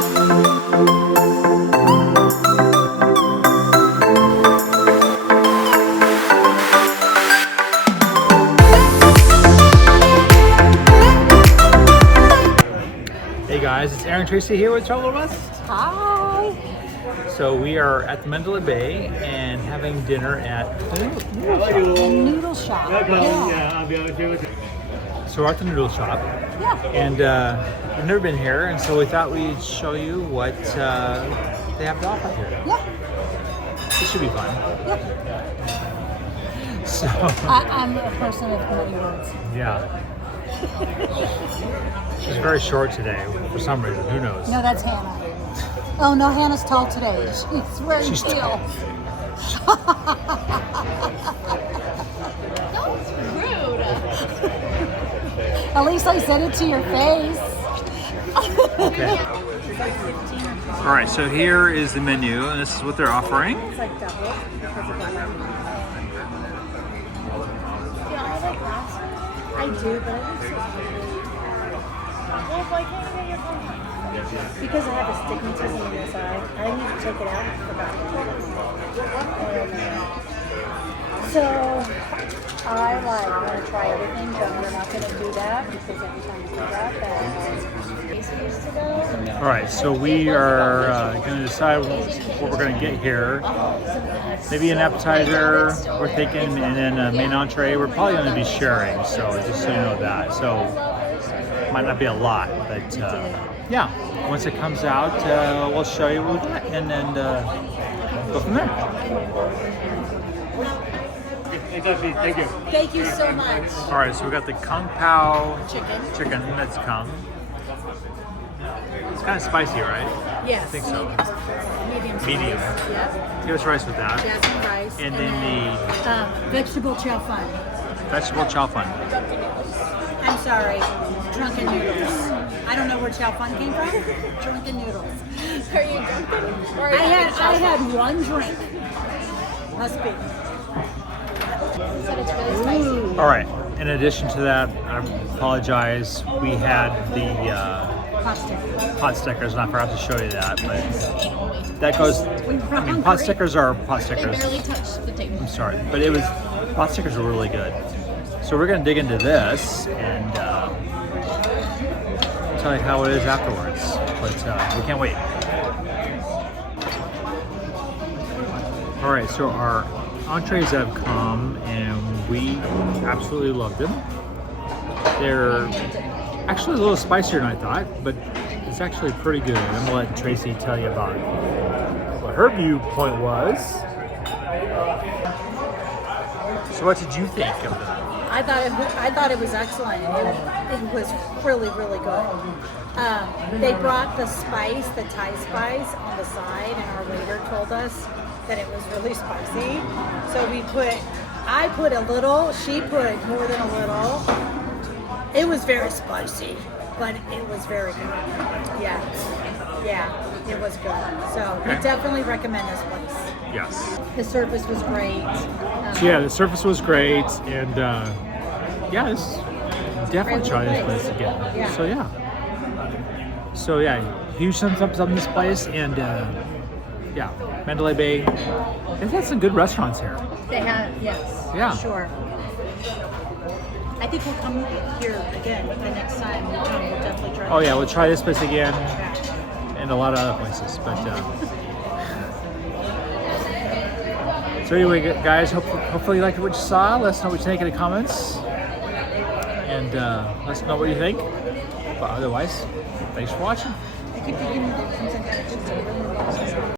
Hey guys, it's Aaron Tracy here with Travel West. Hi. So we are at the Mandalay Bay and having dinner at the Noodle shop. Yeah. So we're at the Noodle shop, Yeah. and we've never been here, and so we thought we'd show you what they have to offer here. Yeah. It should be fun. Yeah. So I'm a person of many words. yeah, she's very short today for some reason. Who knows? No, that's Hannah. Oh no, Hannah's tall today. She's wearing She's heels. tall. That's rude. At least I said it to your face. Okay. All right, so here is the menu, and this is what they're offering. It's like double. I do, but I think so. Well, why can't you get your phone? Because I have astigmatism in this eye. I need to take it out. I forgot to. So I want to try everything, but we're not going to do that because every time we do that, used to go. All right, so we are going to decide what we're going to get here. Maybe an appetizer, we're thinking, and then a main entree. We're probably going to be sharing, so just so you know that. So might not be a lot, but yeah. Once it comes out, we'll show you what we got, and then go from there. Thank you. Thank you so much. All right, so we got the Kung Pao Chicken. that's come. It's kind of spicy, right? Yes. I think so. Medium. Medium. Yes. Give us rice with that. Jasmine rice. And then vegetable chow fun. the vegetable chow fun. I'm sorry, drunken noodles. I don't know where chow fun came from. Drunken noodles. Are you drunken? Or I had one drink. Must be. You said it's really spicy. All right. In addition to that, I apologize. We had the pot stickers, and I forgot to show you that, but that goes. I mean, pot stickers are pot They stickers. barely touched the table. I'm sorry, but pot stickers are really good. So we're gonna dig into this and tell you how it is afterwards. But we can't wait. All right, so our entrees have come, and we absolutely love them. They're actually a little spicier than I thought, but it's actually pretty good. I'm gonna let Tracy tell you about what her viewpoint was. So what did you think of them? I thought it was excellent. It was really, really good. They brought the spice, the Thai spice, on the side, and our waiter told us that it was really spicy. So I put a little, she put more than a little. It was very spicy, but it was very good. Yeah, it was good. So we definitely recommend this place. Yes. The service was great. So yeah, the service was great, and definitely try this place again. Yeah. So yeah, huge thumbs up on this place, and Mandalay Bay. They've had some good restaurants here. They have, yes. Yeah. Sure. I think we'll come here again the next time. We'll definitely try. Oh yeah, we'll try this place again, and a lot of other places. But so anyway, guys, hopefully you liked what you saw. Let us know what you think in the comments, and let us know what you think. But otherwise, thanks for watching. I keep thinking